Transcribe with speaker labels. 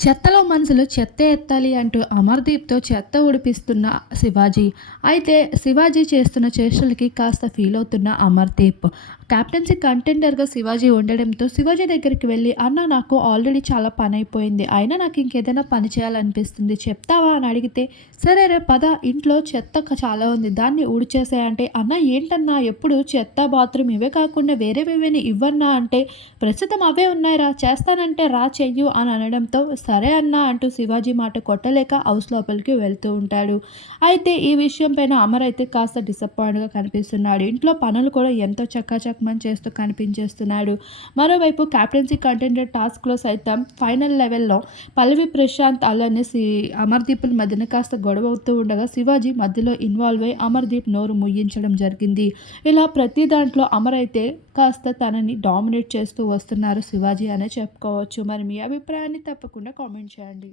Speaker 1: చెత్తలో మనుషులు చెత్త ఎత్తాలి అంటూ అమర్దీప్తో చెత్త ఉడిపిస్తున్న శివాజీ. అయితే శివాజీ చేస్తున్న చేష్టలకి కాస్త ఫీల్ అవుతున్న అమర్దీప్. క్యాప్టెన్సీ కంటెండర్గా శివాజీ ఉండడంతో శివాజీ దగ్గరికి వెళ్ళి అన్న నాకు ఆల్రెడీ చాలా పని అయిపోయింది అయినా నాకు ఇంకేదైనా పని చేయాలనిపిస్తుంది. చెప్తావా? అని అడిగితే సరే రే పద. ఇంట్లో చెత్త చాలా ఉంది. దాన్ని ఊడిచేసాయంటే అన్న ఏంటన్నా? ఎప్పుడు చెత్త బాత్రూమ్ ఇవే కాకుండా వేరేవేవైనా ఇవ్వన్నా? అంటే ప్రస్తుతం అవే ఉన్నాయిరా. చేస్తానంటే రా చెయ్యు అని అనడంతో సరే అన్న అంటూ శివాజీ మాట కొట్టలేక హౌస్ లోపలికి వెళ్తూ ఉంటాడు. అయితే ఈ విషయం పైన అమర్ అయితే కాస్త డిసప్పాయింట్గా కనిపిస్తున్నాడు. ఇంట్లో పనులు కూడా ఎంతో చక్కాచక్మని చేస్తూ కనిపించేస్తున్నాడు. మరోవైపు క్యాప్టెన్సీ కంటెండర్ టాస్క్లో సైతం ఫైనల్ లెవెల్లో పల్లవి ప్రశాంత్ అలానే సి అమర్దీప్ల మధ్యన కాస్త గొడవ అవుతూ ఉండగా శివాజీ మధ్యలో ఇన్వాల్వ్ అయి అమర్దీప్ నోరు ముయ్యించడం జరిగింది. ఇలా ప్రతి దాంట్లో అమర్ అయితే కాస్త తనని డామినేట్ చేస్తూ వస్తున్నారు శివాజీ అనే చెప్పుకోవచ్చు. మరి మీ అభిప్రాయాన్ని తప్పకుండా కామెంట్ చేయండి.